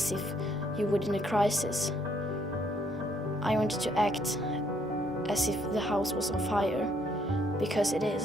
as if you would in a crisis. I wanted to act as if the house was on fire, because it is.